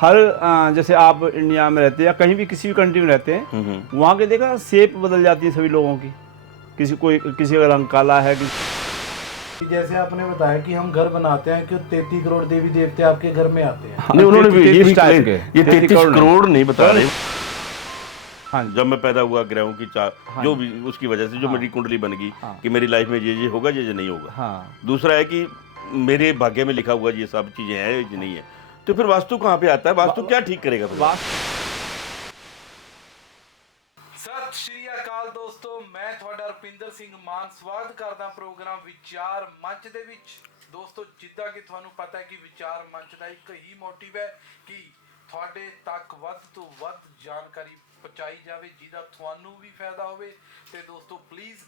हर जैसे आप इंडिया में रहते हैं या कहीं भी किसी भी कंट्री में रहते हैं, वहाँ के देखा शेप बदल जाती है सभी लोगों की। किसी का रंग काला है, जैसे आपने बताया कि हम घर बनाते हैं कि 33 करोड़ देवी देवते आपके घर में आते हैं। नहीं, उन्होंने भी ये भी क्लेम कहा ये 33 करोड़ नहीं बता रहे। हाँ, जब मैं पैदा हुआ ग्रहों की हाँ, जो भी उसकी वजह से जो हाँ, मेरी कुंडली बन गई हाँ, कि मेरी लाइफ में ये होगा, ये नहीं होगा। हाँ, दूसरा है कि मेरे भाग्य में लिखा हुआ ये सब चीजें हैं, ये नहीं है। तो फिर वास्तु कहाँ पे आता है? वास्तु क्या ठीक करेगा फिर? ਸਤਿ ਸ਼੍ਰੀ ਅਕਾਲ ਦੋਸਤੋ, ਮੈਂ ਤੁਹਾਡਾ ਰੁਪਿੰਦਰ ਸਿੰਘ ਮਾਨ ਸਵਾਗਤ ਕਰਦਾ ਪ੍ਰੋਗਰਾਮ ਵਿਚਾਰ ਮੰਚ ਦੇ ਵਿੱਚ। ਦੋਸਤੋ, ਜਿੱਦਾਂ ਕਿ ਤੁਹਾਨੂੰ ਪਤਾ ਹੈ ਕਿ ਵਿਚਾਰ ਮੰਚ ਦਾ ਇੱਕ ਹੀ ਮੋਟਿਵ ਹੈ ਕਿ ਤੁਹਾਡੇ ਤੱਕ ਵੱਧ ਤੋਂ ਵੱਧ ਜਾਣਕਾਰੀ ਪਹੁੰਚਾਈ ਜਾਵੇ ਜਿਹਦਾ ਤੁਹਾਨੂੰ ਵੀ ਫਾਇਦਾ ਹੋਵੇ। ਤੇ ਦੋਸਤੋ ਪਲੀਜ਼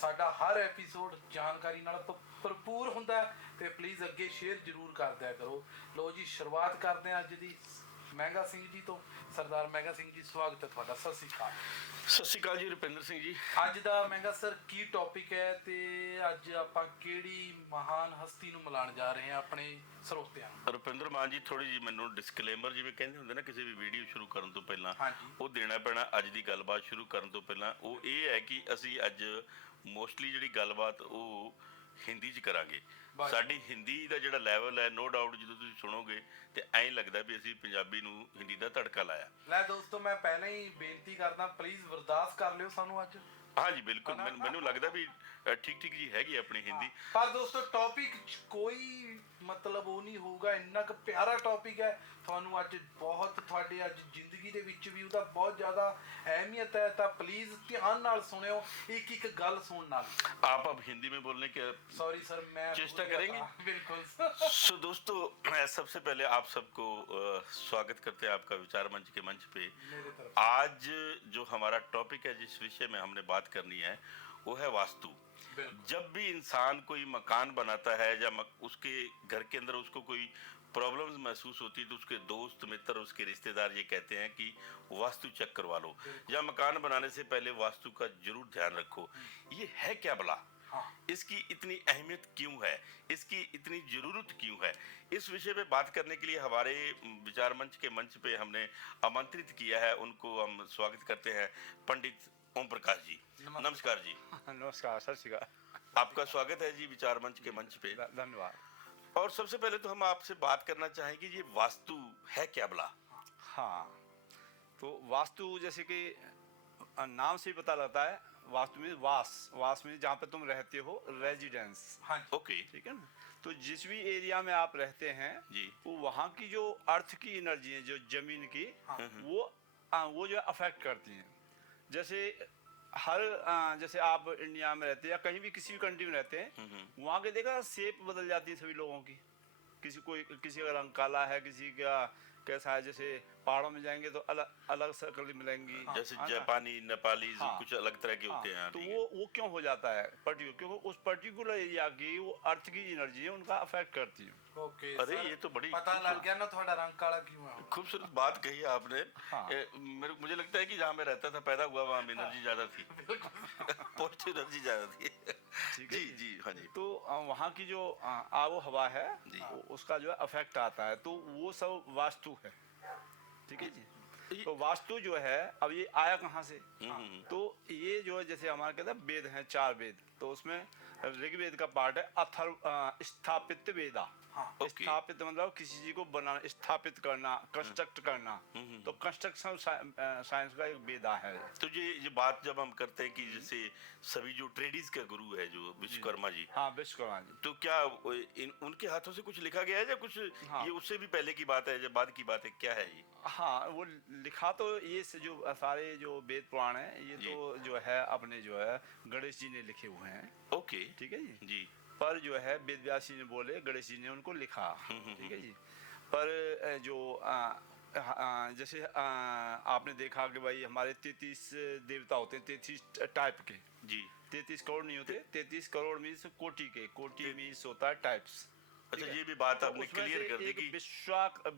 ਸਾਡਾ ਹਰ ਐਪੀਸੋਡ ਜਾਣਕਾਰੀ ਨਾਲ ਭਰਪੂਰ ਹੁੰਦਾ ਹੈ ਤੇ ਪਲੀਜ਼ ਅੱਗੇ ਸ਼ੇਅਰ ਜ਼ਰੂਰ ਕਰ ਦਿਆ ਕਰੋ। ਲੋ ਜੀ, ਸ਼ੁਰੂਆਤ ਕਰਦੇ ਹਾਂ ਅੱਜ ਦੀ ਮਹਿੰਗਾ ਸਿੰਘ ਜੀ ਤੋਂ। ਸਰਦਾਰ ਮਹਿੰਗਾ ਸਿੰਘ ਜੀ, ਸਵਾਗਤ ਹੈ ਤੁਹਾਡਾ। ਸਤਿ ਸ਼੍ਰੀ ਅਕਾਲ। ਸਤਿ ਸ਼੍ਰੀ ਅਕਾਲ ਜੀ, ਰੁਪਿੰਦਰ ਸਿੰਘ ਜੀ। ਅੱਜ ਦਾ ਮਹਿੰਗਾ ਸਰ ਕੀ ਟੌਪਿਕ ਹੈ ਤੇ ਅੱਜ ਆਪਾਂ ਕਿਹੜੀ ਮਹਾਨ ਹਸਤੀ ਨੂੰ ਮਿਲਾਉਣ ਜਾ ਰਹੇ ਹਾਂ ਆਪਣੇ ਸਰੋਤਿਆਂ ਨੂੰ? ਰੁਪਿੰਦਰ ਮਾਨ ਜੀ, ਥੋੜੀ ਜੀ ਮੈਨੂੰ ਡਿਸਕਲੇਮਰ ਜਿਵੇਂ ਕਹਿੰਦੇ ਹੁੰਦੇ ਨਾ ਕਿਸੇ ਵੀ ਵੀਡੀਓ ਸ਼ੁਰੂ ਕਰਨ ਤੋਂ ਪਹਿਲਾਂ, ਉਹ ਦੇਣਾ ਪੈਣਾ ਅੱਜ ਦੀ ਗੱਲਬਾਤ ਸ਼ੁਰੂ ਕਰਨ ਤੋਂ ਪਹਿਲਾਂ। ਉਹ ਇਹ ਹੈ ਕਿ ਅਸੀਂ ਅੱਜ ਮੋਸਟਲੀ ਜਿਹੜੀ ਗੱਲਬਾਤ ਉਹ ਹਿੰਦੀ 'ਚ ਕਰਾਂਗੇ। ਸਾਡੀ ਹਿੰਦੀ ਦਾ ਜਿਹੜਾ ਲੈਵਲ ਹੈ, ਨੋ ਡਾਊਟ ਜਦੋਂ ਤੁਸੀਂ ਸੁਣੋਗੇ ਤੇ ਐਂ ਲੱਗਦਾ ਵੀ ਅਸੀਂ ਪੰਜਾਬੀ ਨੂੰ ਹਿੰਦੀ ਦਾ ਤੜਕਾ ਲਾਇਆ। ਲੈ ਦੋਸਤੋ, ਮੈਂ ਪਹਿਲਾਂ ਹੀ ਬੇਨਤੀ ਕਰਦਾ, ਪਲੀਜ਼ ਬਰਦਾਸ਼ਤ ਕਰ ਲਿਓ ਸਾਨੂੰ ਅੱਜ। ਹਾਂਜੀ ਬਿਲਕੁਲ, ਮੈਨੂੰ ਲੱਗਦਾ ਵੀ ਠੀਕ ਜੀ ਹੈਗੀ ਆਪਣੀ ਹਿੰਦੀ। ਪਰ ਦੋਸਤੋ, ਟੌਪਿਕ ਕੋਈ ਮਤਲਬ ਉਹ ਨਹੀਂ ਹੋਊਗਾ, ਇੰਨਾ ਕੁ ਪਿਆਰਾ ਟੌਪਿਕ ਹੈ। ਤੁਹਾਨੂੰ ਅੱਜ ਬਹੁਤ, ਤੁਹਾਡੇ ਅੱਜ ਜ਼ਿੰਦਗੀ ਦੇ ਵਿੱਚ ਵੀ ਉਹਦਾ ਬਹੁਤ ਜ਼ਿਆਦਾ अहमियत है। तो प्लीज ध्यान नाल सुनियो, एक एक गल सुन नाल। आप अब हिंदी में बोलने के सॉरी सर, मैं चेष्टा करेंगे। बिल्कुल। सो दोस्तों, सबसे पहले आप सबको स्वागत करते हैं आपका विचार मंच के मंच पे। आज जो हमारा टॉपिक है, जिस विषय में हमने बात करनी है, वो है वास्तु। जब भी इंसान कोई मकान बनाता है या उसके घर के अंदर उसको कोई प्रॉब्लम्स महसूस होती है तो उसके दोस्त मित्र, उसके रिश्तेदार ये कहते हैं कि वास्तु चेक करवा लो, या मकान बनाने से पहले वास्तु का जरूर ध्यान रखो। ये है क्या भला? इसकी इतनी अहमियत क्यों है? इसकी इतनी जरूरत क्यों है? इस विषय पे बात करने के लिए हमारे विचार मंच के मंच पे हमने आमंत्रित किया है। उनको हम स्वागत करते हैं, पंडित ओम प्रकाश जी। नमस्कार जी। नमस्कार, सत श्री अकाल। आपका स्वागत है जी विचार मंच के मंच पे। धन्यवाद। और सबसे पहले तो हम आपसे बात करना चाहेंगे, ये वास्तु है क्या भला? हाँ, तो वास्तु जैसे कि नाम से ही पता लगता है, वास्तु में वास में जहाँ पे तुम रहते हो, रेजिडेंस। हाँ, ओके, ठीक है ना। तो जिस भी एरिया में आप रहते हैं जी, वो वहाँ की जो अर्थ की एनर्जी है, जो जमीन की, वो जो अफेक्ट करती हैं। जैसे जैसे आप इंडिया में रहते हैं या कहीं भी किसी भी कंट्री में रहते हैं, वहाँ के देखा शेप बदल जाती है सभी लोगों की। किसी का रंग काला है, किसी का कैसा है। जैसे पहाड़ों में जाएंगे तो अलग अलग शक्ल मिलेंगी। जैसे जापानी, नेपाली, कुछ अलग तरह के होते हैं। तो वो क्यों हो जाता है? क्योंकि उस पर्टिकुलर एरिया की वो अर्थ की एनर्जी है, उनका अफेक्ट करती है। ओके, अरे ये तो बड़ी पता लग गया ना थोड़ा रंग काला क्यों है। खूबसूरत बात कही है आपने। मुझे लगता है कि जहाँ मैं रहता था, पैदा हुआ, वहाँ एनर्जी ज्यादा थी, पॉजिटिव एनर्जी ज्यादा थी। जी जी, हाँ जी। तो वहाँ की जो आबो हवा है, उसका जो है अफेक्ट आता है, तो वो सब वास्तु है। ठीक है जी। तो वास्तु जो है, अब ये आया कहाँ से? तो ये जो है, जैसे हमारे कहते हैं वेद हैं, 4 वेद, तो उसमें ऋग्वेद का पार्ट है अथर्व स्थापित वेदा। स्थापित मतलब किसी चीज को बनाना, स्थापित करना, कंस्ट्रक्ट करना। तो कंस्ट्रक्शन साइंस का एक वेदा है। तो ये बात जब हम करते हैं कि जैसे सभी जो ट्रेडिस के गुरु है, जो विश्वकर्मा जी, हाँ विश्वकर्मा जी, तो क्या उनके हाथों से कुछ लिखा गया है या कुछ ये उससे भी पहले की बात है, जब बाद की बात है, क्या है ये? हाँ, वो लिखा तो ये जो सारे जो वेद पुराण है, ये तो जो है अपने जो है गणेश जी ने लिखे हुए हैं। ओके, ठीक है जी। जी, पर जो है वेद व्यास जी ने बोले, गणेश जी ने उनको लिखा। ठीक है जी। पर जो जैसे आपने देखा कि भाई हमारे 33 देवता होते हैं, 33 टाइप के। जी, 33 करोड़ नहीं होते, 33 करोड़ मीन्स कोटि के, कोटि मीन्स होता है टाइप्स। अच्छा, ये भी बात आपने क्लियर कर दी कि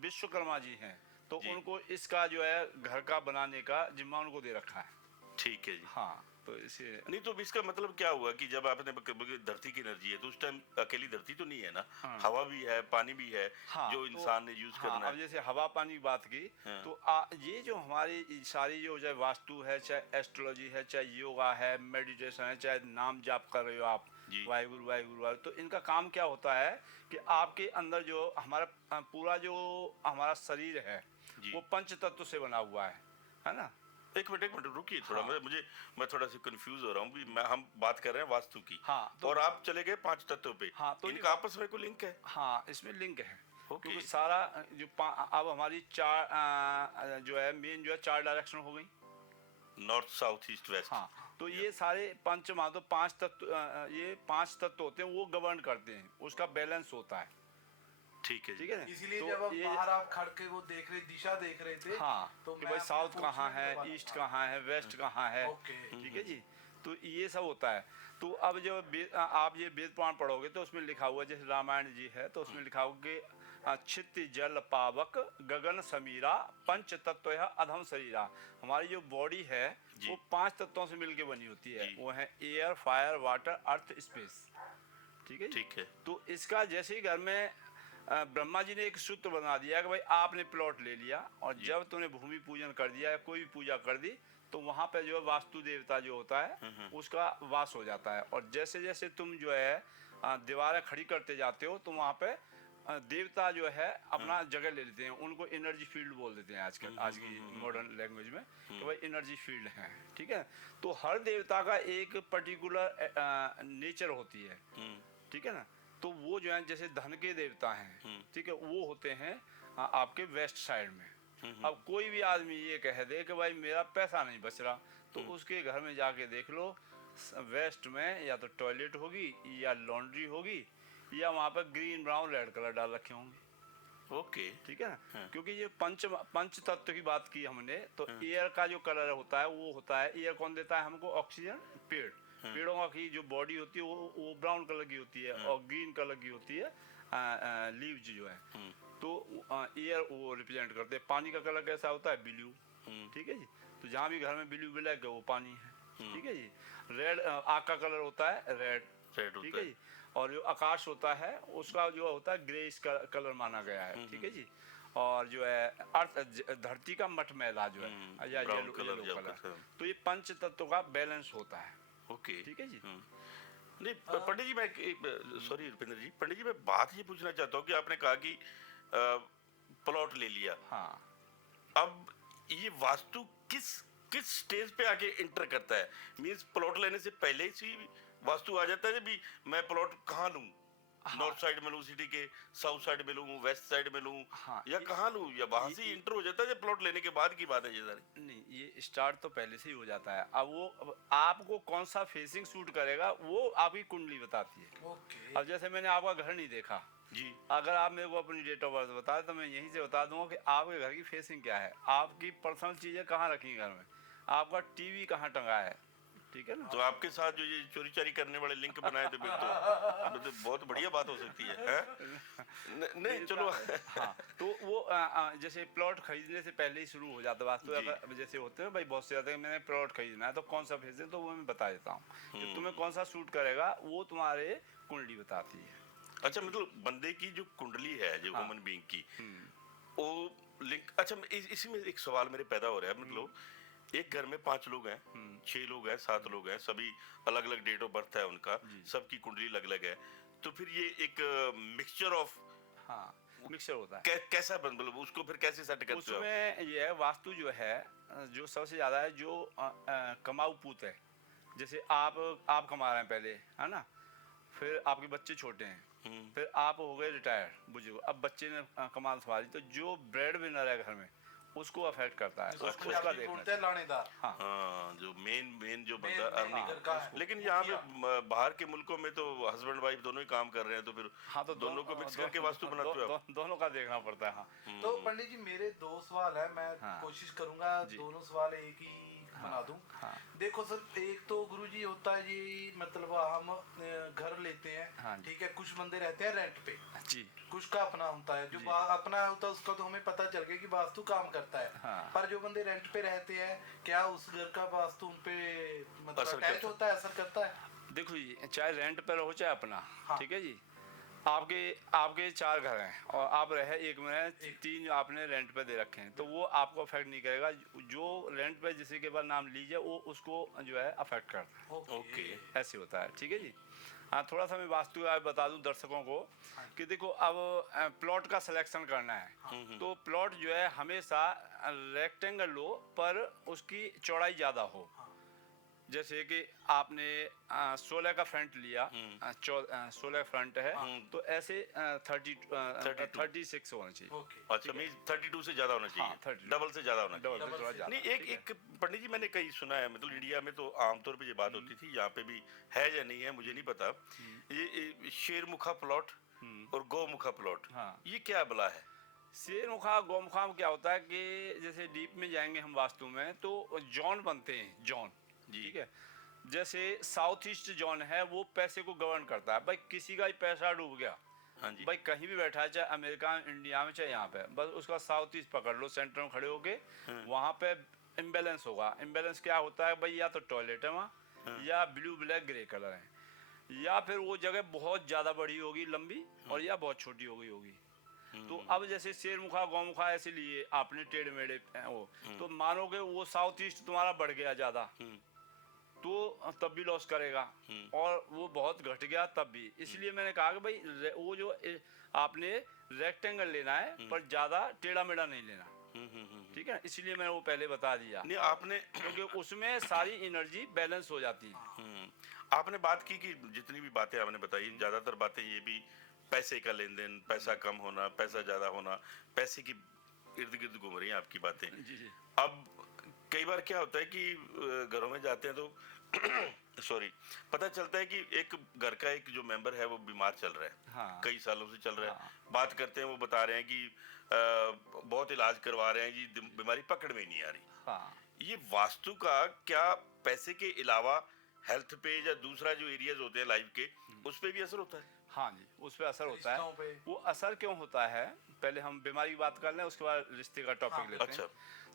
विश्वकर्मा जी हैं, तो उनको इसका जो है घर का बनाने का जिम्मा उनको दे रखा है। ठीक है जी। हाँ, तो इसे नहीं तो इसका मतलब क्या हुआ कि जब आपने धरती की एनर्जी है तो उस टाइम अकेली धरती तो नहीं है ना, हवा भी है, पानी भी है, हाँ, जो इंसान ने यूज करना अब है। जैसे हवा पानी की बात की तो ये जो हमारी सारी जो चाहे वास्तु है, चाहे एस्ट्रोलॉजी है, चाहे योगा है, मेडिटेशन है, चाहे नाम जाप कर रहे हो आप, जी। वाहिगुरु वाहिगुरु वाहिगुरु, तो इनका काम क्या होता है कि आपके अंदर जो हमारा पूरा जो हमारा शरीर है जी। वो पंच तत्व से बना हुआ है ना। एक मिनट रुकिए थोड़ा, हाँ। मैं थोड़ा सा कंफ्यूज हो रहा हूँ भी। हम बात कर रहे हैं वास्तु की, हाँ, तो और आप चले गए 5 तत्वों पे। हाँ, तो इनका आपस में कोई लिंक है? हाँ, इसमें लिंक है। ओके। क्योंकि सारा जो अब हमारी चार जो है मेन जो है 4 डायरेक्शन हो गई। North south east west. हाँ, तो ये सारे पंच मान दो 5 तत्व, ये 5 तत्व होते हैं, वो गवर्न करते हैं, उसका बैलेंस होता है। ठीक है ठीक है ना। इसीलिए तो जब आप ये बाहर आप खड़ के वो देख रहे, दिशा देख रहे थे, हाँ, तो कि मैं भाई आपको साउथ कहाँ पूछने है, वाला ईस्ट था। कहाँ है, वेस्ट कहाँ है। ओके। ठीक है जी। तो ये सब होता है। तो अब जब आप ये वेद पुराण पढ़ोगे तो उसमें लिखा हुआ है, जैसे रामायण जी है तो उसमें लिखा हुआ कि छित्ति जल पावक गगन समीरा पंच तत्व है अधम शरीरा। हमारी जो बॉडी है जी। वो 5 तत्वों से मिलके बनी होती है। जी। वो है एयर, फायर, वाटर, अर्थ, स्पेस। ठीक है जी? ठीक है। तो इसका जैसे ही घर में ब्रह्मा जी ने एक सूत्र बना दिया कि भाई आपने प्लॉट ले लिया और जब तुमने भूमि पूजन कर दिया या कोई भी पूजा कर दी तो वहाँ पे जो है वास्तु देवता जो होता है उसका वास हो जाता है। और जैसे जैसे तुम जो है दीवारें खड़ी करते जाते हो तो वहाँ पे देवता जो है अपना जगह ले लेते हैं। उनको एनर्जी फील्ड बोल देते हैं आजकल, आज की मॉडर्न लैंग्वेज में, कि भाई एनर्जी फील्ड है। ठीक है। तो हर देवता का एक पर्टिकुलर नेचर होती है। ठीक है ना। तो वो जो है जैसे धन के देवता हैं, ठीक है, वो होते हैं आपके वेस्ट साइड में। अब कोई भी आदमी ये कह दे कि भाई मेरा पैसा नहीं बच रहा, तो उसके घर में जाके देख लो, वेस्ट में या तो टॉयलेट होगी या लॉन्ड्री होगी या वहाँ पर ग्रीन ब्राउन रेड कलर डाल रखे होंगे। ओके। ठीक है ना। क्योंकि ये पंच तत्व की बात की हमने, तो एयर का जो कलर होता है वो होता है, एयर कौन देता है हमको? ऑक्सीजन। पेड़ों की जो बॉडी होती है वो ब्राउन कलर की होती है और ग्रीन कलर की होती है लीव्स जो है। तो एयर वो रिप्रेजेंट करते हैं। पानी का कलर कैसा होता है? ब्लू। ठीक है जी। तो जहाँ भी घर में ब्लू ब्लैक है वो पानी है। ठीक है जी। रेड आग का कलर होता है रेड। ठीक है जी। और जो आकाश होता है उसका जो होता है ग्रे कलर माना गया है। ठीक है जी। और जो है अर्थ धरती का मटमैला जो है या येलो कलर। तो ये पंच तत्वों का बैलेंस होता है। ओके। ठीक है जी। नहीं पंडित जी, मैं सॉरी रुपिंदर जी, पंडित जी मैं बात ये पूछना चाहता हूँ कि आपने कहा कि प्लॉट ले लिया। हाँ। अब ये वास्तु किस किस स्टेज पे आके इंटर करता है? मींस प्लॉट लेने से पहले ही वास्तु आ जाता है भी मैं प्लॉट कहाँ लूँ? नॉर्थ साइड में लूँ सिटी के, साउथ साइड में लूँ, वेस्ट साइड में लूँ, या कहाँ लूँ, या वहां से इंटर हो जाता है? जब प्लॉट लेने के बाद की बात है ये सारी? नहीं, ये स्टार्ट तो पहले से ही हो जाता है। अब आपको कौन सा फेसिंग सूट करेगा वो आपकी कुंडली बताती है। ओके। अब जैसे मैंने आपका घर नहीं देखा जी। अगर आप मेरे को अपनी डेट ऑफ बर्थ बता दें तो मैं यहीं से बता दूंगा कि आपके घर की फेसिंग क्या है, आपकी पर्सनल चीजें कहाँ रखी घर में, आपका टीवी कहाँ टंगा है। ठीक है ना। तो आपके साथ जो ये चोरी चारी करने वाले लिंक बनाए थे तो बहुत बढ़िया बात हो सकती है, नहीं चलो। हाँ, तो वो जैसे प्लॉट खरीदने से पहले ही शुरू हो जाता है वास्तु। अगर जैसे होते हैं भाई बहुत से आते हैं मैंने प्लॉट खरीदना है तो कौन सा फेस है, तो वो मैं बता देता हूँ कि तुम्हें कौन सा सूट करेगा, वो तुम्हारे कुंडली बताती है। अच्छा, मतलब बंदे की जो कुंडली है जो ह्यूमन बीइंग की, वो लिंक। अच्छा, इसी में एक सवाल मेरे पैदा हो रहा है, मतलब एक घर में 5 लोग हैं, 6 लोग हैं, 7 लोग हैं, सभी अलग अलग डेट ऑफ बर्थ है उनका, सबकी कुंडली अलग अलग है, तो फिर ये एक मिक्सचर ऑफ मिक्सचर होता है। कैसा मतलब उसको फिर कैसे सेट करते हो? उसमें ये है वास्तु जो है, जो सबसे ज्यादा है जो कमाऊ पूत है। जैसे आप कमा रहे हैं पहले, है ना, फिर आपके बच्चे छोटे हैं, फिर आप हो गए रिटायर्ड बुजुर्ग, अब बच्चे ने कमाल संभाली, तो जो ब्रेड विनर है घर में उसको अफेक्ट करता है, उसका देखना। लानेदार। हाँ, जो मेन जो बंदा अर्निंग का। लेकिन यहाँ पे बाहर के मुल्कों में तो हस्बैंड वाइफ दोनों ही काम कर रहे हैं, तो फिर हाँ, तो दोनों को मिक्स करके वास्तु बनाते हो आप? दोनों का देखना पड़ता है। हाँ। तो पंडित जी मेरे 2 सवाल है, मैं कोशिश करूंगा दोनों सवाल एक ही बना दूं। देखो सर, एक तो गुरुजी होता है जी, मतलब हम घर लेते हैं, ठीक है, कुछ बंदे रहते हैं रेंट पे, जी कुछ का अपना होता है, जो अपना होता है उसका तो हमें पता चल गया कि वास्तु काम करता है। हाँ। पर जो बंदे रेंट पे रहते हैं, क्या उस घर का वास्तु उन पे मतलब असर अटैच करता होता है, असर करता है? देखो जी, चाहे रेंट पर रहो चाहे अपना, हाँ। ठीक है जी। आपके आपके 4 घर हैं और आप रहे एक में, 3 आपने रेंट पे दे रखे हैं, तो वो आपको अफेक्ट नहीं करेगा। जो रेंट पे जिसी के बाद नाम लीजिए वो उसको जो है अफेक्ट करता है। ओके। ऐसे होता है, ठीक है जी। हाँ, थोड़ा सा मैं वास्तु आप बता दूं दर्शकों को कि देखो, अब प्लॉट का सिलेक्शन करना है तो प्लॉट जो है हमेशा रेक्टेंगल लो पर उसकी चौड़ाई ज़्यादा हो। जैसे कि आपने 16 का फ्रंट लिया, 16 फ्रंट है, तो ऐसे 36 होना चाहिए। ओके। अच्छा, मीन 32 से ज्यादा होना चाहिए। हाँ, 32 डबल से ज्यादा होना डबल चाहिए। से थोड़ा ज़्यादा, नहीं, ठीक है। एक पंडित जी, मैंने कहीं सुना है, मतलब इंडिया में तो आमतौर पे ये बात होती थी, यहाँ पे भी है या नहीं है मुझे नहीं पता, ये शेरमुखा प्लॉट और गौमुखा प्लॉट, हाँ। ये क्या बला है? शेरमुखा गौमुखा में क्या होता है कि जैसे डीप में जाएंगे हम वास्तु में तो जॉन बनते हैं, जॉन, ठीक है। जैसे साउथ ईस्ट जॉन है वो पैसे को गवर्न करता है। भाई किसी का ही पैसा डूब गया, हाँ जी। भाई कहीं भी बैठा है, चाहे अमेरिका में, इंडिया में, चाहे यहाँ पे, बस उसका साउथ ईस्ट पकड़ लो, सेंटर में खड़े होके, वहाँ पे इम्बेलेंस होगा। इम्बेलेंस क्या होता है भाई, या तो टॉयलेट है वहाँ, या ब्लू ब्लैक ग्रे कलर है, या फिर वो जगह बहुत ज़्यादा बड़ी होगी लंबी, और या बहुत छोटी हो गई होगी। तो अब जैसे शेरमुखा गौमुखा ऐसे लिए आपने टेढ़े मेढ़े वो, तो मानोगे वो साउथ ईस्ट तुम्हारा बढ़ गया ज़्यादा तो तब भी लॉस करेगा, और वो बहुत घट गया तब भी। इसलिए मैंने कहा कि भाई वो जो आपने रेक्टेंगल लेना है पर ज़्यादा टेढ़ा मेढ़ा नहीं लेना, ठीक है। इसलिए मैंने वो पहले बता दिया, नहीं, आपने क्योंकि उसमें सारी एनर्जी बैलेंस हो जाती है। आपने बात की कि जितनी भी बातें आपने बताई, ज्यादातर बातें ये भी पैसे का लेन देन, पैसा कम होना, पैसा ज्यादा होना, पैसे की इर्द गिर्द घूम रही हैं आपकी बातें। जी जी। अब कई बार क्या होता है कि घरों में जाते हैं तो सॉरी, पता चलता है कि एक घर का एक जो मेंबर है वो बीमार चल रहा है, हाँ। कई सालों से चल रहा है। हाँ। बात करते हैं, वो बता रहे हैं कि बहुत इलाज करवा रहे हैं जी, बीमारी पकड़ में नहीं आ रही। हाँ। ये वास्तु का क्या पैसे के अलावा हेल्थ पे या दूसरा जो एरियाज होते हैं लाइफ के, उस पे भी असर होता है? हाँ जी, उस पर असर होता रिश्तों पे। है। वो असर क्यों होता है, पहले हम बीमारी की बात कर लें, उसके बाद रिश्ते का टॉपिक लेते हैं। अच्छा।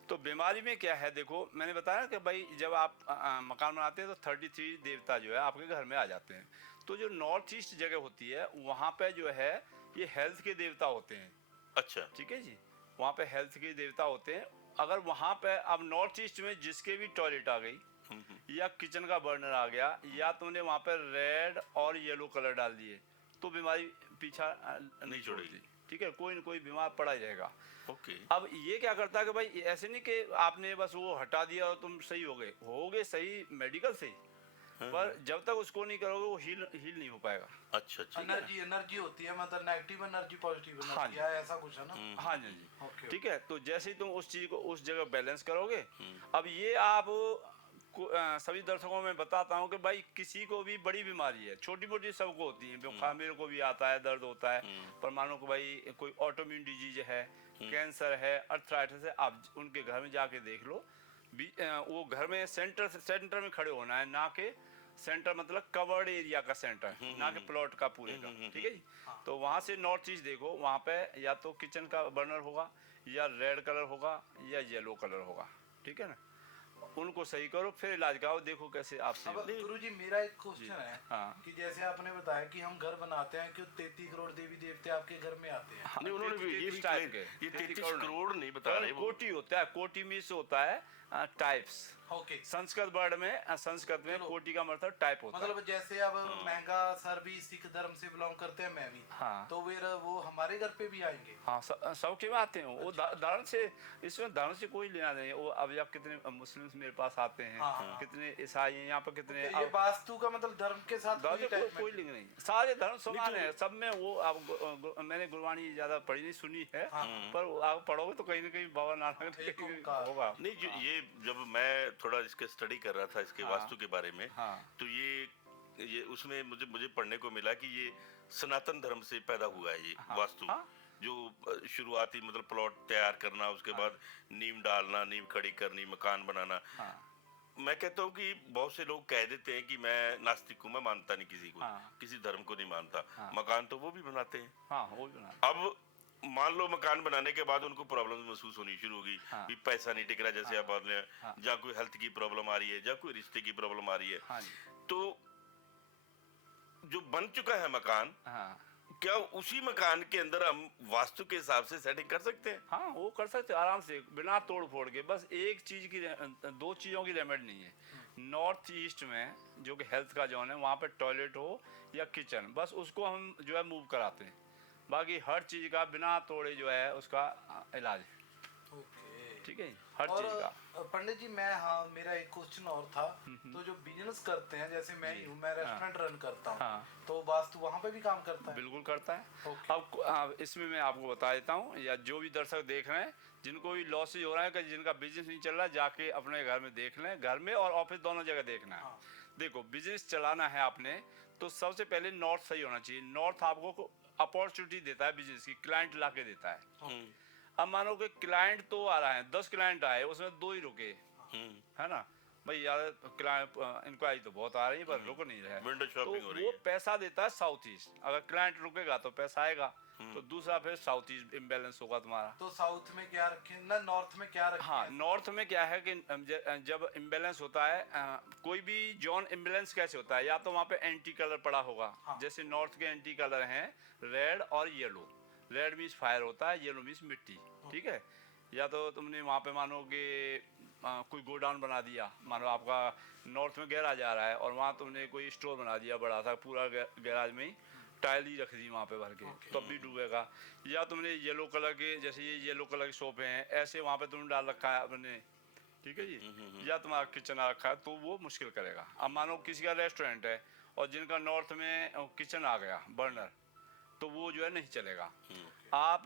तो बीमारी में क्या है, देखो मैंने बताया कि भाई जब आप मकान बनाते हैं तो 33 देवता जो है आपके घर में आ जाते हैं। तो जो नॉर्थ ईस्ट जगह होती है वहाँ पे जो है ये हेल्थ के देवता होते हैं। अच्छा। ठीक है जी, वहाँ पे हेल्थ के देवता होते हैं। अगर वहाँ पे अब नॉर्थ ईस्ट में जिसके भी टॉयलेट आ गई या किचन का बर्नर आ गया, या तुमने वहाँ पे रेड और येलो कलर डाल दिए, तो बीमारी पीछा नहीं छोड़ेगी, ठीक है। कोई न कोई बीमार पड़ा ही रहेगा। ओके। अब ये क्या करता है कि भाई ऐसे नहीं कि आपने बस वो हटा दिया और तुम सही होगे सही मेडिकल से, पर जब तक उसको नहीं करोगे वो हील नहीं हो पाएगा। अच्छा अच्छा। एनर्जी होती है, मतलब नेगेटिव एनर्जी पॉजिटिव हाँ एनर्जी, या ऐसा कुछ है ना? हाँ जी जी, ओके। ठीक है। तो जैसे ही तुम उस चीज को उस जगह बैलेंस करोगे, अब ये आप सभी दर्शकों में बताता हूँ कि भाई किसी को भी बड़ी बीमारी है, छोटी मोटी सबको होती है, बुखार मेरे को भी आता है, दर्द होता है, पर मानो कि भाई कोई ऑटोइम्यून डिजीज है, कैंसर है, अर्थराइटिस है, आप उनके घर में जाके देख लो। वो घर में सेंटर में खड़े होना है, ना कि सेंटर मतलब कवर्ड एरिया का सेंटर, ना कि प्लॉट का पूरे का, ठीक है जी। तो वहाँ से नॉर्थ ईस्ट देखो, वहाँ पे या तो किचन का बर्नर होगा, या रेड कलर होगा, या येलो कलर होगा, ठीक है ना। उनको सही करो, फिर इलाज कराओ, देखो कैसे आपसे। अब गुरुजी मेरा एक क्वेश्चन है, हाँ। कि जैसे आपने बताया कि हम घर बनाते हैं कि 33 करोड़ देवी देवते आपके घर में आते हैं। नहीं, उन्होंने भी ये भी टाइप के, ये 33 करोड़ नहीं बता रहे वो। कोटि होता है, कोटि में से होता है टाइप्स। ओके। संस्कृत वर्ड में, संस्कृत में कोटि का मतलब टाइप होता है। मतलब जैसे अब महंगा सर भी सिख धर्म से बिलोंग करते हैं, मैं भी, हाँ। तो फिर वो हमारे घर पे भी आएंगे? हाँ, सबके में आते हैं वो। धर्म से, इसमें धर्म से कोई लेना नहीं। वो अब जब कितने मुस्लिम्स मेरे पास आते हैं, हाँ। कितने ईसाई हैं यहाँ पर, कितने ये वास्तु का मतलब धर्म के साथ कोई लिंक नहीं, सारे धर्म समान है सब में। वो अब मैंने गुरबाणी ज्यादा पढ़ी नहीं, सुनी है, पर आप पढ़ोगे तो कहीं ना कहीं बाबा नानक होगा। नहीं, ये जब मैं थोड़ा इसके स्टडी कर रहा था इसके वास्तु के बारे में, तो ये उसमें मुझे पढ़ने को मिला कि ये सनातन धर्म से पैदा हुआ है ये वास्तु। जो शुरुआती मतलब प्लॉट तैयार करना, उसके बाद नींव डालना, नींव खड़ी करनी, मकान बनाना, मैं कहता हूँ कि बहुत से लोग कह देते हैं कि मैं नास्तिक हूँ, मैं मानता नहीं किसी को, हाँ। किसी धर्म को नहीं मानता। हाँ। मकान तो वो भी बनाते हैं। हाँ वो भी बना। अब मान लो मकान बनाने के बाद उनको प्रॉब्लम महसूस होनी शुरू होगी, हाँ। भी पैसा नहीं टिक रहा, जैसे आप बोल रहे हैं, हाँ। जहाँ कोई हेल्थ की प्रॉब्लम आ रही है, जहाँ कोई रिश्ते की प्रॉब्लम आ रही है, हाँ जी। तो जो बन चुका है मकान, हाँ क्या उसी मकान के अंदर हम वास्तु के हिसाब से सेटिंग कर सकते हैं? हाँ वो कर सकते हैं आराम से बिना तोड़ फोड़ के। बस एक चीज की, दो चीजों की रेमेडी नहीं है। नॉर्थ ईस्ट में जो कि हेल्थ का जोन है, वहाँ पे टॉयलेट हो या किचन, बस उसको हम जो है मूव कराते हैं। बाकी हर चीज का बिना तोड़े जो है उसका इलाज है। ओके। ठीक है जी, हर और चीज का। पंडित जी मैं, हाँ मेरा एक क्वेश्चन और था, तो जो बिजनेस करते हैं, जैसे मैं ही हूँ, मैं रेस्टोरेंट रन करता हूँ, हाँ। तो वास्तु वहाँ पे भी काम करता है? बिल्कुल करता है। ओके। अब इसमें मैं आपको बता देता हूँ, या जो भी दर्शक देख रहे हैं जिनको भी लॉसेज हो रहा है, कि जिनका बिजनेस नहीं चल रहा है, जाके अपने घर में देख लें, घर में और ऑफिस दोनों जगह देखना है। हाँ। देखो बिजनेस चलाना है आपने, तो सबसे पहले नॉर्थ सही होना चाहिए। नॉर्थ आपको अपॉर्चुनिटी देता है बिजनेस की, क्लाइंट ला के देता है। अब मानो कि क्लाइंट तो आ रहा है, 10 क्लाइंट आए, उसमें 2 ही रुके, है ना भाई, यार क्लाइंट इंक्वायरी तो बहुत आ रही है पर रुक नहीं रहे, विंडो तो शॉपिंग हो रही वो है। पैसा देता है साउथ ईस्ट। अगर क्लाइंट रुकेगा तो पैसा आएगा, तो दूसरा फिर साउथ ईस्ट इम्बैलेंस होगा तुम्हारा। तो साउथ में क्या रखें ना, नॉर्थ में क्या रखें? हाँ नॉर्थ में क्या है कि जब इम्बैलेंस होता है, कोई भी जोन इम्बैलेंस कैसे होता है, या तो वहाँ पे एंटी कलर पड़ा होगा। हाँ। जैसे नॉर्थ के एंटी कलर हैं रेड और येलो। रेड मीन्स फायर होता है, येलो मीन्स मिट्टी। ठीक है, या तो तुमने वहाँ पे मानो कि कोई गोडाउन बना दिया, मानो आपका नॉर्थ में गैराज आ रहा है और वहाँ तुमने कोई स्टोर बना दिया बड़ा सा, पूरा गैराज में ही टाइल ही रख दी वहाँ पे भर के, तब भी डूबेगा। या तुमने येलो कलर के, जैसे ये येलो कलर के सोफे हैं, ऐसे वहाँ पे तुमने डाल रखा है अपने, ठीक है जी, या तुम्हारा किचन आ रखा है, तो वो मुश्किल करेगा। अब मानो किसी का रेस्टोरेंट है और जिनका नॉर्थ में किचन आ गया बर्नर, तो वो जो है नहीं चलेगा। आप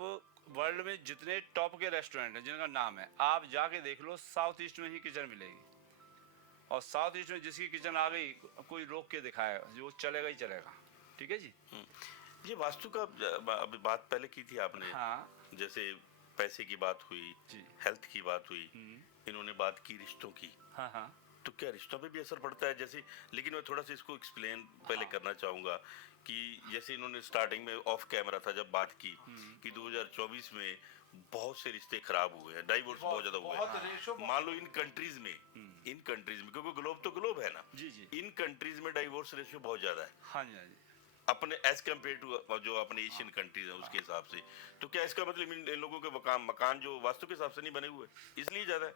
वर्ल्ड में जितने टॉप के रेस्टोरेंट हैं जिनका नाम है, आप जाके देख लो, साउथ ईस्ट में ही किचन मिलेगी। और साउथ ईस्ट में जिसकी किचन आ गई, कोई रोक के दिखाएगा, जो चलेगा ही चलेगा। ठीक है जी। ये वास्तु का अभी बात पहले की थी आपने, हाँ जैसे पैसे की बात हुई, जी। हेल्थ की बात हुई, इन्होंने बात की रिश्तों की, हाँ हाँ तो क्या रिश्तों पे भी असर पड़ता है? जैसे, लेकिन मैं थोड़ा सा इसको एक्सप्लेन पहले करना चाहूंगा कि जैसे इन्होंने स्टार्टिंग में ऑफ कैमरा था जब बात की कि 2024 में बहुत से रिश्ते खराब हुए हैं, डाइवोर्स बहुत ज्यादा हुए बहुत हैं। रेशो मान लो इन कंट्रीज में, क्योंकि ग्लोब तो ग्लोब है ना, जी जी। इन कंट्रीज में डाइवोर्स रेशियो बहुत ज्यादा है हाँ जी हाँ जी। अपने एज कम्पेयर टू जो अपने एशियन कंट्रीज हैं उसके हिसाब से। तो क्या इसका मतलब इन लोगों के मकान जो वास्तु के हिसाब से नहीं बने हुए, इसलिए ज्यादा है?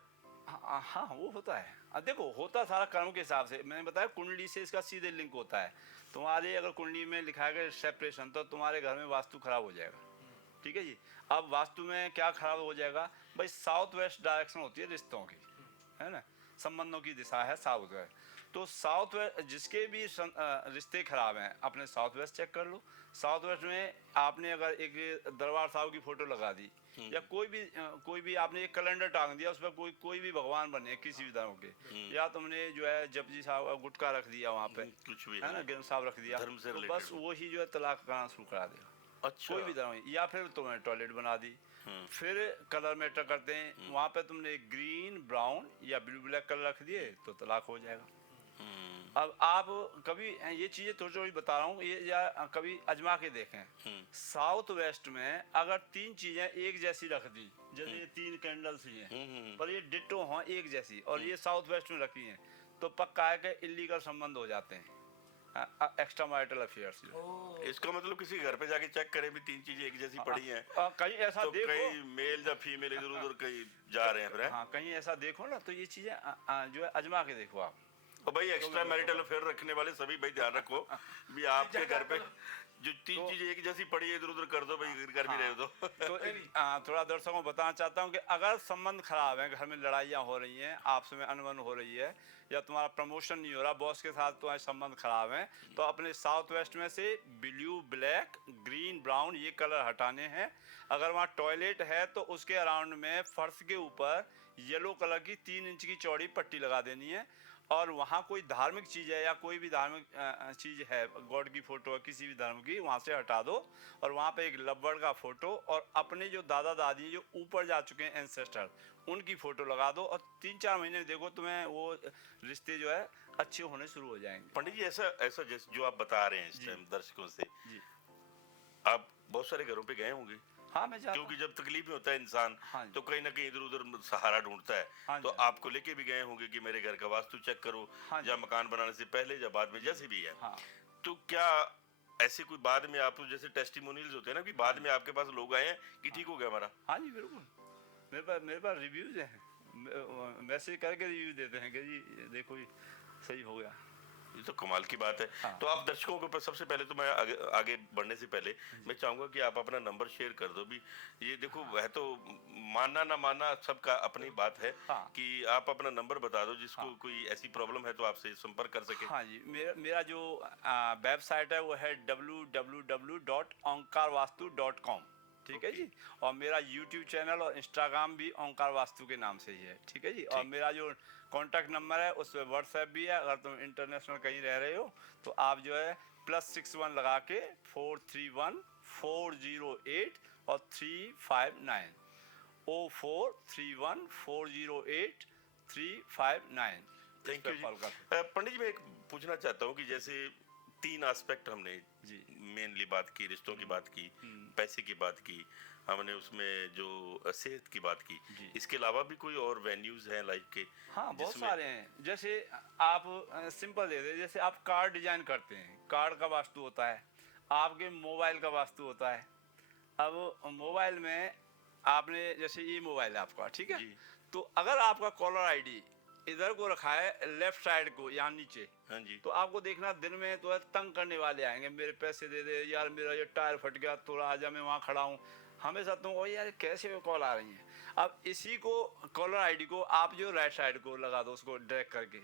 हाँ हाँ वो होता है। अब देखो होता सारा कर्म के हिसाब से, मैंने बताया कुंडली से इसका सीधे लिंक होता है। तुम्हारे अगर कुंडली में लिखा है सेपरेशन, तो तुम्हारे घर में वास्तु खराब हो जाएगा। ठीक है जी। अब वास्तु में क्या खराब हो जाएगा भाई, साउथ वेस्ट डायरेक्शन होती है रिश्तों की, है ना, संबंधों की दिशा है साउथ वेस्ट। तो साउथ वेस्ट जिसके भी रिश्ते खराब हैं, अपने साउथ वेस्ट चेक कर लो। साउथ वेस्ट में आपने अगर एक दरबार साहब की फोटो लगा दी, या कोई भी आपने एक कैलेंडर टांग दिया, उस पर कोई भी भगवान बने किसी भी धर्म के, या तुमने जो है जपजी साहब का गुटका रख दिया वहाँ पे, कुछ भी है ना, ग्रंथ साहब रख दिया, धर्म से तो related बस वही जो है तलाक कराना शुरू करा देगा। अच्छा। कोई भी धर्म, या फिर तुमने टॉयलेट बना दी, फिर कलर मैटर करते हैं, वहाँ पे तुमने ग्रीन ब्राउन या ब्लू ब्लैक कलर रख दिए तो तलाक हो जाएगा। अब आप कभी ये चीजें थोड़ी थोड़ी बता रहा हूँ, ये या कभी अजमा के देखें। साउथ वेस्ट में अगर 3 चीजें एक जैसी रख दी, जैसे ये 3 कैंडल्स ही हैं पर ये डिट्टो हों एक जैसी, और ये साउथ वेस्ट में रखी हैं, तो पक्का है कि इलीगल संबंध हो जाते हैं, एक्स्ट्रा मैरिटल अफेयर्स। इसका मतलब किसी घर पे जाके चेक करें भी 3 चीजें एक जैसी पड़ी हैं, कहीं ऐसा तो देखो, कई मेल या फीमेल इधर उधर कहीं जा रहे हैं फिर, हैं? हाँ कहीं ऐसा देखो ना, तो ये चीजें जो है अजमा के देखो आप। और भाई एक्स्ट्रा मैरिटल अफेयर रखने वाले सभी भाई ध्यान रखो भी आपके घर पे जो 3 चीजें एक जैसी पड़ी है इधर उधर कर दो भाई, घर भी रह दो। तो थोड़ा दर्शकों को बताना चाहता हूँ कि अगर संबंध खराब है, घर में लड़ाइयाँ हो रही हैं, आपस में अनबन हो रही है, या तुम्हारा प्रमोशन नहीं हो रहा, बॉस के साथ तुम्हारे संबंध खराब हैं, तो अपने साउथ वेस्ट में से ब्लू ब्लैक ग्रीन ब्राउन ये कलर हटाने हैं। अगर वहाँ टॉयलेट है तो उसके अराउंड में फर्श के ऊपर येलो कलर की 3 इंच की चौड़ी पट्टी लगा देनी है। और वहाँ कोई धार्मिक चीज़ है या कोई भी धार्मिक चीज़ है, गॉड की फोटो है किसी भी धर्म की, वहाँ से हटा दो और वहाँ पे एक लव्वर का फोटो और अपने जो दादा दादी जो ऊपर जा चुके हैं एंसेस्टर, उनकी फोटो लगा दो और 3-4 महीने देखो तुम्हें वो रिश्ते जो है अच्छे होने शुरू हो जाएंगे। पंडित जी ऐसा ऐसा जैसे जो आप बता रहे हैं इस टाइम दर्शकों से, जी आप बहुत सारे घरों पे गए होंगे, हाँ मैं जाता क्योंकि जब तकलीफ में होता है इंसान हाँ जी। तो कहीं ना कहीं इधर उधर सहारा ढूंढता है। हाँ तो जी। आपको लेके भी गए होंगे कि मेरे घर का वास्तु चेक करो, हाँ जी। या मकान बनाने से पहले या बाद में, जैसे भी है। हाँ तो क्या ऐसे कोई बाद में आप जैसे टेस्टिमोनियल्स होते हैं ना कि बाद में आपके पास लोग आए हैं कि ठीक हो गया हमारा? हाँ जी बिल्कुल, मेरे पास रिव्यूज हैं, मैसेज करके रिव्यू देते हैं कि जी देखो ये सही हो गया। ये तो कमाल की बात है। हाँ। तो आप दर्शकों को सबसे पहले तो मैं आगे बढ़ने से पहले मैं चाहूंगा कि आप अपना नंबर शेयर कर दो भी। ये देखो वह तो मानना ना मानना सबका अपनी बात है, हाँ। कि आप अपना नंबर बता दो जिसको हाँ। कोई ऐसी प्रॉब्लम है तो आपसे संपर्क कर सके। हाँ जी, मेरा जो वेबसाइट है वो है www.onkarvastu.com, ठीक है जी। और मेरा यूट्यूब चैनल और इंस्टाग्राम भी ओंकार वास्तु के नाम से ही है, ठीक है जी। और मेरा जो कॉन्टैक्ट नंबर है उस पर व्हाट्सएप भी है, अगर तुम इंटरनेशनल कहीं रह रहे हो तो आप जो है +61 लगा के 431-408 और 359 0431-408-359। Thank you ji. कॉल कर पंडित जी मैं एक पूछना चाहता हूँ कि जैसे 3 एस्पेक्ट हमने जी। मेनली बात की, रिश्तों की बात की, पैसे की बात की, हमने उसमें जो सेहत की बात की, इसके अलावा भी कोई और वेन्यूज हैं लाइफ के? हाँ बहुत जिसमें- सारे हैं। जैसे आप सिंपल दे दे, जैसे आप कार्ड डिजाइन करते हैं, कार्ड का वास्तु होता है, आपके मोबाइल का वास्तु होता है। अब मोबाइल में आपने जैसे ये मोबाइल है आपका, ठीक है, जी। तो अगर आपका कॉलर आईडी इधर को रखा है लेफ्ट साइड को या नीचे, हाँ जी। तो आपको देखना दिन में तो है तंग करने वाले आएंगे, मेरे पैसे दे दे यार, मेरा ये टायर फट गया, थोड़ा आजा मैं वहाँ खड़ा हूँ, हमेशा तुम यार कैसे वो कॉल आ रही हैं। अब इसी को कॉलर आईडी को आप जो राइट साइड को लगा दो, उसको ड्रैग करके,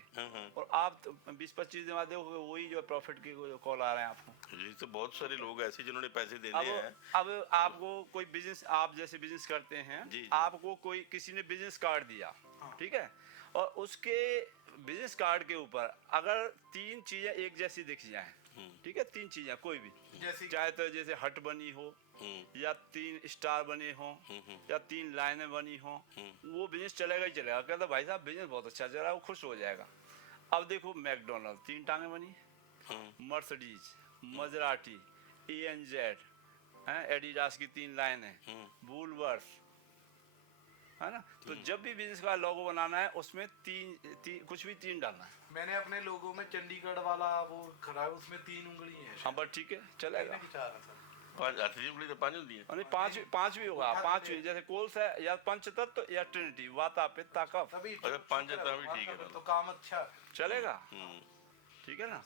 और आप 20-25 दिन बाद देखोगे वही जो प्रॉफिट की कॉल आ रहे हैं आपको। ये तो बहुत सारे लोग ऐसे जिन्होंने पैसे देने अब हैं। अब आपको कोई बिजनेस, आप जैसे बिजनेस करते हैं, जी, जी। आपको कोई किसी ने बिजनेस कार्ड दिया, ठीक है, और उसके बिजनेस कार्ड के ऊपर अगर 3 चीजें एक जैसी दिख जाएं, ठीक है, 3 चीजें कोई भी, जैसे चाहे तो जैसे हट बनी हो या 3 स्टार बने हो या 3 लाइनें बनी हो, वो बिजनेस चलेगा ही चलेगा। कहता भाई साहब बिजनेस बहुत अच्छा चल रहा है, वो खुश हो जाएगा। अब देखो मैकडोनल्ड 3 टांगे बनी, मर्सिडीज, मजराटी, ANZ हैं, एडिडास की 3 लाइनें, वूलवर्थ, है ना। तो जब भी बिजनेस का लोगो बनाना है उसमें कुछ भी 3 डालना है। मैंने अपने लोगों में चंडीगढ़ वाला वो खड़ा है, उसमें 3 उंगली है। हाँ बस ठीक है, चलेगा। पांच हाथी उंगली तो 5 होती है। नहीं, पांच भी होगा, 5 भी, जैसे कोल्स है या पंचतत्व या ट्रिनिटी, वाता पित्ता कफ, तभी अगर 5 जता भी ठीक है। तो काम अच्छा है। चलेगा, ठीक है ना।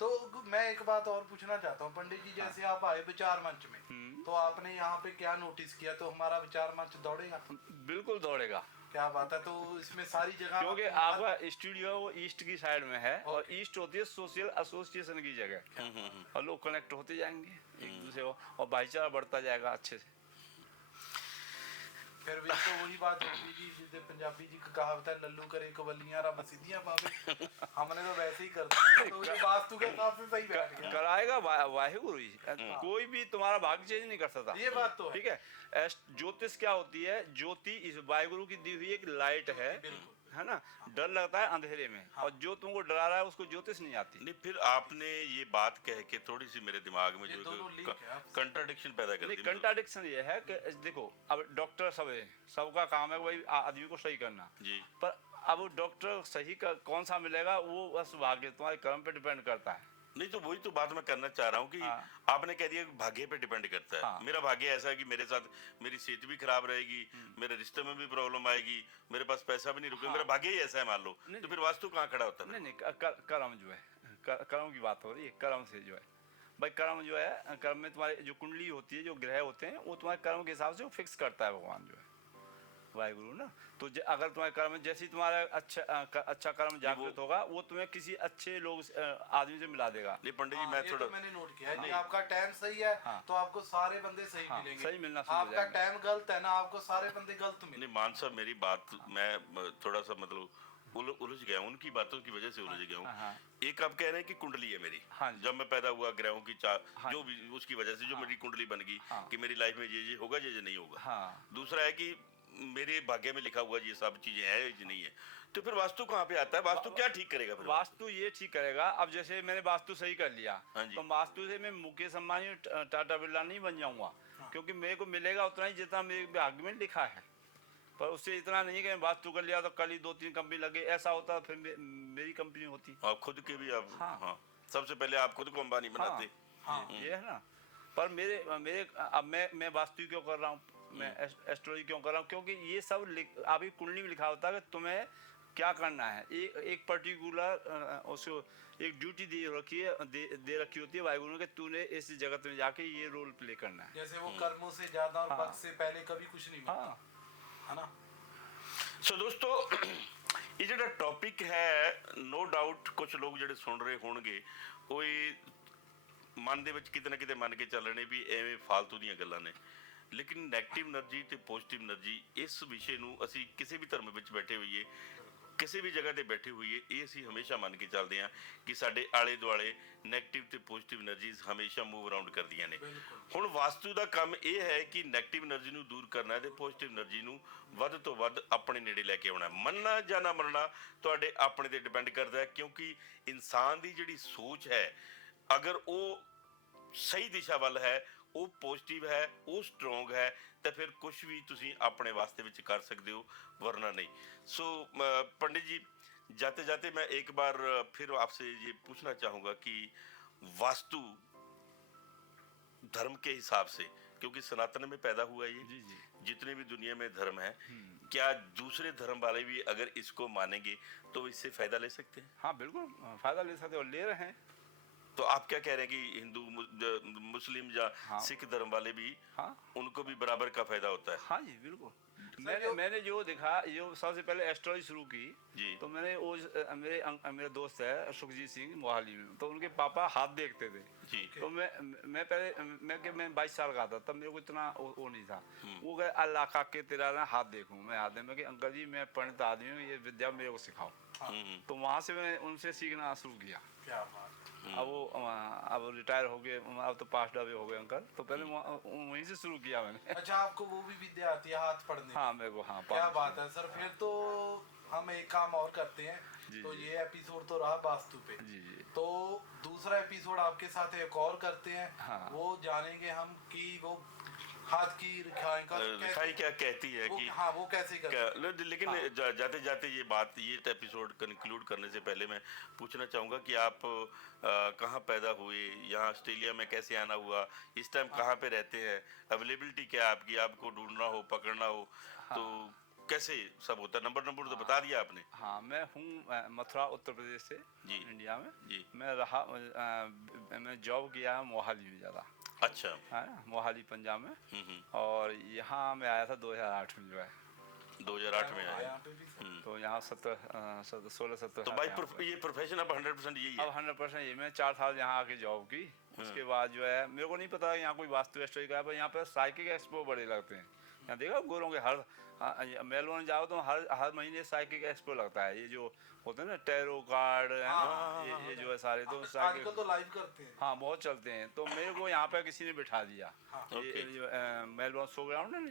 तो मैं एक बात और पूछना चाहता हूँ पंडित जी, जैसे आप आए विचार मंच में, तो आपने यहाँ पे क्या नोटिस किया, तो हमारा विचार मंच दौड़ेगा? बिल्कुल दौड़ेगा, क्या बात है। तो इसमें सारी जगह क्योंकि आपका स्टूडियो वो ईस्ट की साइड में है, और ईस्ट होती है सोशल एसोसिएशन की जगह, और लोग कनेक्ट होते जाएंगे एक दूसरे को, और भाईचारा बढ़ता जाएगा अच्छे से। फिर भी तो वही बात होगी जी, जिसे पंजाबी जी की कहावत है, लल्लू करे कबलियां रब सीधियां पावे। हमने तो वैसे ही कर दिया, तो ये वास्तु के हिसाब से सही बैठ गया। कराएगा वाहिगुरु ही, कोई भी तुम्हारा भाग्य चेंज नहीं कर सकता। ये बात तो है। ठीक है। ज्योतिष क्या होती है? ज्योति इस वाहिगुरु की दी हुई एक लाइट है, है ना। डर लगता है अंधेरे में, और जो तुमको डरा रहा है उसको ज्योतिष नहीं आती। नहीं, फिर आपने ये बात कह के थोड़ी सी मेरे दिमाग में जो कंट्राडिक्शन पैदा कर दी। कंट्राडिक्शन ये है कि देखो, अब डॉक्टर सब है, सबका काम है भाई आदमी को सही करना जी, पर अब डॉक्टर सही का कौन सा मिलेगा वो बस भाग्य, तुम्हारे कर्म पे डिपेंड करता है। नहीं तो वही तो बात मैं करना चाह रहा हूँ कि आपने कह दिया कि भाग्य पे डिपेंड करता है। मेरा भाग्य ऐसा है कि मेरे साथ मेरी सेहत भी खराब रहेगी, मेरे रिश्ते में भी प्रॉब्लम आएगी, मेरे पास पैसा भी नहीं रुकेगा, मेरा भाग्य ही ऐसा है मान लो, तो फिर वास्तु कहाँ खड़ा होता है? नहीं, कर्म जो है, कर्म की बात हो रही है, कर्म से जो है भाई, कर्म जो है, कर्म में तुम्हारी जो कुंडली होती है, जो ग्रह होते हैं, वो तुम्हारे कर्म के हिसाब से वो फिक्स करता है भगवान जो है वाहिगुरु ना। तो अगर तुम्हारे कर्म जैसे ही तुम्हारा अच्छा कर्म जागृत होगा, वो तुम्हें किसी अच्छे लोग आदमी से मिला देगा। नहीं पंडित जी, मैं थोड़ा मैंने नोट किया है कि आपका टाइम सही है तो आपको सारे बंदे सही मिलेंगे, सही मिलना शुरू हो आपका जाएगा। टाइम गलत है ना, आपको सारे बंदे गलत मिलेंगे। नहीं मान साहब, मेरी बात मैं थोड़ा सा मतलब उलझ गया हूं, उनकी बातों की वजह से उलझ गया हाँ, हूँ। हाँ। एक आप कह रहे हैं कि कुंडली है मेरी, हाँ जी। जब मैं पैदा हुआ ग्रहों की हाँ जो भी उसकी वजह से जो मेरी कुंडली बन गई हाँ। कि मेरी लाइफ में ये होगा, ये नहीं होगा। हाँ। दूसरा है कि मेरे भाग्य में लिखा हुआ ये सब चीजें हैं, ये नहीं है। तो फिर वास्तु कहाँ पे आता है? वास्तु क्या ठीक करेगा फिर? वास्तु ये ठीक करेगा, अब जैसे मैंने वास्तु सही कर लिया, हाँ जी। तो वास्तु से मैं मुकेश अंबानी टाटा बिरला नहीं बन जाऊंगा, क्योंकि मेरे को मिलेगा उतना ही जितना मेरे भाग्य में लिखा है। पर उससे इतना नहीं कि मैं वास्तु कर लिया तो कल ही 2-3 कंपनी लगे, ऐसा होता फिर मेरी कंपनी होती। आप खुद के भी आप, हाँ। हाँ, सबसे पहले आप खुद को अंबानी बनाते। हाँ। ये है ना। पर मेरे मेरे अब मैं वास्तु क्यों कर रहा हूँ, मैं एस्ट्रोलॉजी क्यों कर रहा हूँ, क्योंकि ये सब अभी कुंडली में लिखा होता है कि तुम्हें क्या करना है। एक पर्टिकुलर उसको एक ड्यूटी दे रखी होती है वायुगुरु ने कि तूने इस जगत में जाके ये रोल प्ले करना है। जैसे वो कर्मों से ज्यादा और हाँ। वक्त से पहले कभी कुछ नहीं मिलता, हाँ। है ना। सो दोस्तों, ਇਹ ਜਿਹੜਾ ਟੌਪਿਕ ਹੈ, ਨੋ ਡਾਊਟ ਕੁਝ ਲੋਕ ਜਿਹੜੇ ਸੁਣ ਰਹੇ ਹੋਣਗੇ ਉਹ ਇਹ ਮਨ ਦੇ ਵਿੱਚ ਕਿਤੇ ਨਾ ਕਿਤੇ ਮੰਨ ਕੇ ਚੱਲ ਰਹੇ ਨੇ ਵੀ ਐਵੇਂ ਫालतू ਦੀਆਂ ਗੱਲਾਂ ਨੇ। ਲੇਕਿਨ ਨੈਗੇਟਿਵ એનર્ਜੀ ਤੇ ਪੋਜ਼ਿਟਿਵ એનર્ਜੀ, ਇਸ ਵਿਸ਼ੇ ਨੂੰ ਅਸੀਂ ਕਿਸੇ ਵੀ ਧਰਮ ਵਿੱਚ ਬੈਠੇ ਹੋਈਏ, ਕਿਸੇ ਵੀ ਜਗ੍ਹਾ ਤੇ ਬੈਠੇ ਹੋਈਏ, ਇਹ ਅਸੀਂ ਹਮੇਸ਼ਾ ਮੰਨ ਕੇ ਚੱਲਦੇ ਹਾਂ ਕਿ ਸਾਡੇ ਆਲੇ ਦੁਆਲੇ ਨੈਗੇਟਿਵ ਤੇ ਪੋਜ਼ਿਟਿਵ એનર્ਜੀਜ਼ ਹਮੇਸ਼ਾ ਮੂਵ ਅਰਾਊਂਡ ਕਰਦੀਆਂ ਨੇ। ਹੁਣ ਵਾਸਤੂ ਦਾ ਕੰਮ ਇਹ ਹੈ ਕਿ ਨੈਗੇਟਿਵ એનર્ਜੀ ਨੂੰ ਦੂਰ ਕਰਨਾ ਹੈ ਤੇ ਪੋਜ਼ਿਟਿਵ એનર્ਜੀ ਨੂੰ ਵੱਧ ਤੋਂ ਵੱਧ ਆਪਣੇ ਨੇੜੇ ਲੈ ਕੇ ਆਉਣਾ। ਮੰਨਣਾ ਜਾਂ ਨਾ ਮੰਨਣਾ ਤੁਹਾਡੇ ਆਪਣੇ ਤੇ ਡਿਪੈਂਡ ਕਰਦਾ ਹੈ, ਕਿਉਂਕਿ ਇਨਸਾਨ ਦੀ ਜਿਹੜੀ ਸੋਚ ਹੈ, ਅਗਰ ਉਹ ਸਹੀ ਦਿਸ਼ਾ ਵੱਲ ਹੈ, ਉਹ ਪੋਜ਼ਿਟਿਵ ਹੈ, ਉਹ ਸਟਰੋਂਗ ਹੈ, तो फिर कुछ भी तुसी अपने वास्ते विच कर सकते हो, वरना नहीं। सो पंडित जी, जाते जाते मैं एक बार फिर आपसे ये पूछना चाहूँगा कि वास्तु धर्म के हिसाब से, क्योंकि सनातन में पैदा हुआ है ये, जी जी। जितने भी दुनिया में धर्म है, क्या दूसरे धर्म वाले भी अगर इसको मानेंगे तो इससे फायदा ले सकते हैं? हाँ बिल्कुल फायदा ले सकते हो, ले रहे हैं। तो आप क्या कह रहे हैं कि हिंदू मुस्लिम या हाँ। सिख धर्म वाले भी, हाँ उनको भी बराबर का फायदा होता है? हाँ जी बिल्कुल। मैंने जो देखा, जो सबसे पहले एस्ट्रोलॉजी शुरू की जी। तो मैंने वो मेरे दोस्त है सुखजीत सिंह मोहाली में, तो उनके पापा हाथ देखते थे जी। तो मैं पहले मैं 22 साल का था तब, मेरे को इतना वो नहीं था। वो कहे अल्लाह का के तेरा ना हाथ देखूं, मैं हाथ मैं कि अंकल जी मैं पंडित आदमी हूँ, ये विद्या मेरे को सिखाओ। तो वहाँ से मैं उनसे सीखना शुरू किया। क्या बात। अब वो अब रिटायर हो गए, अब तो पास्ट अवे हो गए अंकल, तो पहले वहीं से शुरू किया मैंने। अच्छा, आपको वो भी विद्या आती है, हाथ पढ़ने? हाँ मेरे को, हाँ। क्या बात है सर, फिर तो हम एक काम और करते हैं। जी, तो जी। ये एपिसोड तो रहा वास्तु पे, जी जी। तो दूसरा एपिसोड आपके साथ एक और करते हैं। हाँ। वो जानेंगे हम कि वो हाथ की रिखाई का लिखाई क्या कहती है कि हाँ वो कैसे करते हैं। लेकिन हाँ। जाते जाते ये बात, ये एपिसोड कंक्लूड करने से पहले मैं पूछना चाहूँगा कि आप कहाँ पैदा हुए, यहाँ ऑस्ट्रेलिया में कैसे आना हुआ, इस टाइम कहाँ पे रहते हैं, अवेलेबिलिटी क्या है आपकी, आपको ढूंढना हो, पकड़ना हो, तो कैसे सब होता है? नंबर तो बता दिया आपने। हाँ मैं हूँ मथुरा उत्तर प्रदेश से जी। इंडिया में। जी। मैं रहा मैं जॉब किया है मोहाली में ज़्यादा, अच्छा। है ना, मोहाली पंजाब में। और यहाँ मैं आया था 2008 में, जो है 2008 में आए। यहाँ पे भी तो यहाँ 16-17 तो भाई ये प्रोफेशन अब 100% यही है? अब 100% ये, मैं 4 साल यहाँ आके जॉब की। उसके बाद जो है मेरे को नहीं पता यहाँ कोई वास्तु एस्ट्रोलॉजी का है, पर यहाँ पे साइकिक एक्सपो बड़े लगते हैं। यहाँ देखा गोरों के मेलबोर्न जाओ तो हर महीने साइकिक एक्सपो लगता है। ये जो होते हैं ना टैरो कार्ड, है ना, ये जो है सारे तो आजकल तो लाइव करते हैं। हाँ बहुत चलते हैं। तो मेरे को यहाँ पे किसी ने बिठा दिया। हाँ। ये जो मेलबोर्न शो ग्राउंड है ना,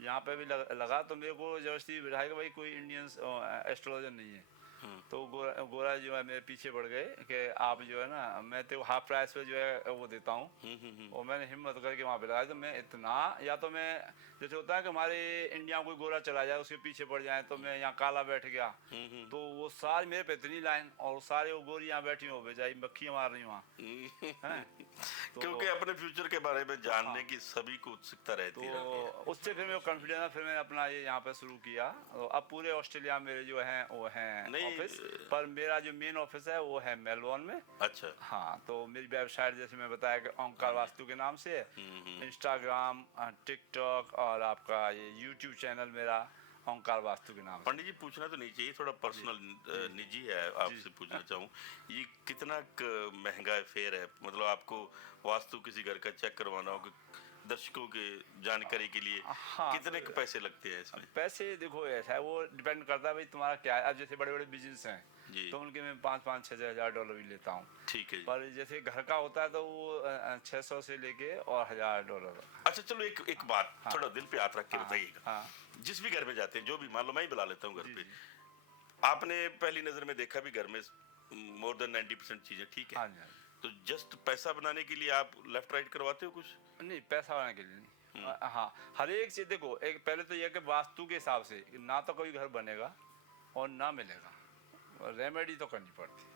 यहाँ पे भी लगा, तो मेरे को जबरदस्ती बिठाया कि भाई कोई इंडियन एस्ट्रोलॉजर नहीं है। तो गोरा जो है मेरे पीछे पड़ गए कि आप जो है ना, मैं तो हाफ प्राइस पे जो है वो देता हूँ। और मैंने हिम्मत करके वहाँ पे लगाया। तो मैं इतना, या तो मैं जैसे होता है कि हमारे इंडिया में कोई गोरा चला जाए, उसके पीछे पड़ जाए, तो मैं यहाँ काला बैठ गया, तो वो सारी मेरे पे इतनी लाइन, और सारे वो गोरी यहाँ बैठी हो, बेचारी मक्खी मार रही वहाँ। क्योंकि अपने फ्यूचर के बारे में जानने की सभी को उत्सुकता रहती है। तो उससे फिर मेरे को कॉन्फिडेंस है, फिर मैंने अपना ये यहाँ पे शुरू किया। तो अब पूरे ऑस्ट्रेलिया में जो है वो है ऑफिस, पर मेरा जो मेन ऑफिस है वो है मेलबोर्न में। अच्छा। हाँ, तो मेरी वेबसाइट जैसे मैं बताया कि ओंकार वास्तु के नाम से है। इंस्टाग्राम, टिकटॉक और आपका ये यूट्यूब चैनल मेरा ओंकार वास्तु के नाम से। पंडित जी, पूछना तो नहीं चाहिए, थोड़ा पर्सनल निजी है, आपसे पूछना चाहूँ, ये कितना महंगा फेयर है? मतलब आपको वास्तु किसी घर का चेक करवाना हो, दर्शकों के जानकारी के लिए हाँ। कितने के पैसे लगते हैं इसमें? पैसे देखो ऐसा है, वो डिपेंड करता है भाई तुम्हारा क्या है। अब जैसे बड़े बड़े बिजनेस हैं जी। तो उनके मैं 5-5-6 हज़ार डॉलर भी लेता हूँ। ठीक है जी। पर जैसे घर का होता है तो वो 600 से लेके और $1000। अच्छा चलो एक बात थोड़ा दिल पे हाथ रख के बताइएगा। हाँ जिस भी घर में जाते हैं, जो भी, मान लो मैं ही बुला लेता हूँ घर जी, पे, जी। आपने पहली नजर में देखा भी घर में मोर देन 90% चीजें ठीक है, हाँ जी, हाँ जी। तो जस्ट पैसा बनाने के लिए आप लेफ्ट राइट करवाते हो कुछ? नहीं, पैसा बनाने के लिए नहीं। हाँ, हर एक चीज देखो, एक पहले तो यह कि वास्तु के हिसाब से ना तो कोई घर बनेगा और ना मिलेगा, रेमेडी तो करनी पड़ती है।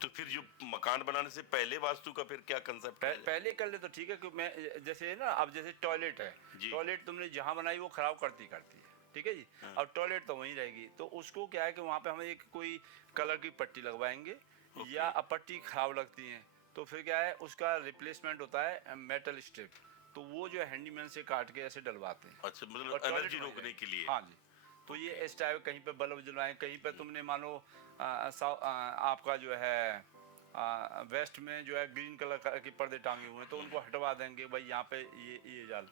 तो फिर जो मकान बनाने से पहले वास्तु का फिर क्या कंसेप्ट है? पहले कर ले तो ठीक है, कि मैं जैसे ना, अब जैसे टॉयलेट है, जी। टॉयलेट तुमने जहाँ बनाई वो खराब करती है, ठीक है जी। अब टॉयलेट तो वहीं रहेगी, तो उसको क्या है कि वहाँ पे हम एक कोई कलर की पट्टी लगवाएंगे, या अब पट्टी खराब लगती है तो फिर क्या है, उसका रिप्लेसमेंट होता है मेटल स्ट्रिप, तो वो जो है हैंडीमैन से काट के ऐसे डलवाते हैं। अच्छा, मतलब और टॉयलेट एनर्जी में रोकने के लिए। हाँ जी। तो ये इस टाइप, कहीं पे बल्ब जलवाएं, कहीं पे तुमने मानो आपका जो है वेस्ट में जो है ग्रीन कलर के पर्दे टांगे हुए हैं, तो उनको हटवा देंगे भाई, यहाँ पे ये जाल,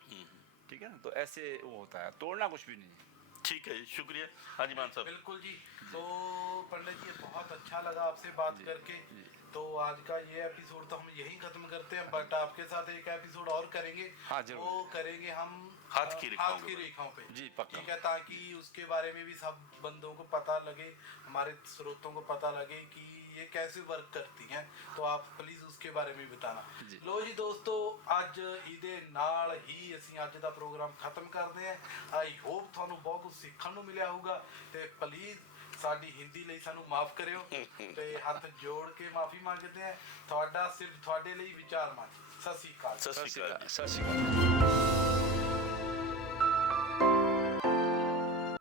ठीक है ना। तो ऐसे वो होता है, तोड़ना कुछ भी नहीं है। ठीक है, शुक्रिया। हाँ जी मान साहब। बिल्कुल जी। तो पंडित जी बहुत अच्छा लगा आपसे बात करके। तो आज का ये एपिसोड तो हम यहीं खत्म करते हैं, बट आपके साथ एक एपिसोड और करेंगे। हाँ, जरूर। वो करेंगे हम हाथ की रेखाओं पे। जी, पक्का। ठीक है, ताकि उसके बारे में भी सब बंदों को पता लगे, हमारे स्रोतों को पता लगे कि ये कैसे वर्क करती हैं। तो आप प्लीज उसके बारे में बताना। जी। लो जी दोस्तों, ਅੱਜ ਇਹਦੇ ਨਾਲ ਹੀ ਅਸੀਂ ਅੱਜ ਦਾ ਪ੍ਰੋਗਰਾਮ ਖਤਮ ਕਰਦੇ ਹਾਂ। ਆਈ ਹੋਪ ਤੁਹਾਨੂੰ ਬਹੁਤ ਕੁਝ ਸਿੱਖਣ ਨੂੰ ਮਿਲਿਆ ਹੋਊਗਾ, ਤੇ ਪਲੀਜ਼ ਸਾਡੀ ਹਿੰਦੀ ਲਈ ਸਾਨੂੰ ਮਾਫ ਕਰਿਓ, ਤੇ ਹੱਥ ਜੋੜ ਕੇ ਮਾਫੀ ਮੰਗਦੇ ਹਾਂ। ਤੁਹਾਡਾ ਸਿਰਫ ਤੁਹਾਡੇ ਲਈ ਵਿਚਾਰ ਮੰਚ। ਸਤਿ ਸ਼੍ਰੀ ਅਕਾਲ। सत श्री अकाल। सत श्री अकाल।